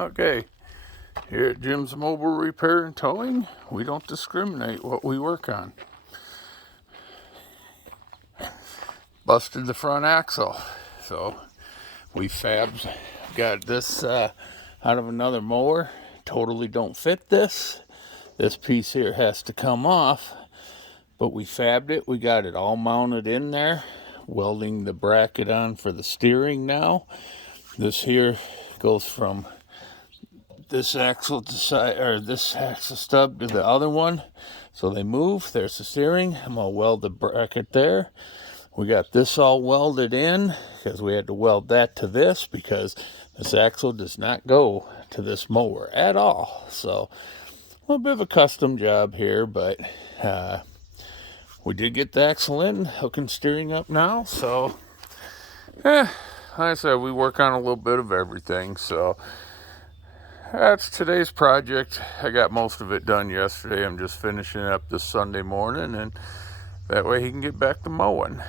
Okay, here at Jim's Mobile Repair and Towing, we don't discriminate what we work on. Busted the front axle, so we got this out of another mower. Totally don't fit this. This piece here has to come off, but we fabbed it. We got it all mounted in there, welding the bracket on for the steering now. This here goes from this axle to side, or this axle stub to the other one, so they move. There's the steering. I'm gonna weld the bracket there. We got this all welded in because we had to weld that to this because this axle does not go to this mower at all. So a little bit of a custom job here, but we did get the axle in, hooking steering up now. So like I said, we work on a little bit of everything. So that's today's project. I got most of it done yesterday. I'm just finishing up this Sunday morning, and that way he can get back to mowing.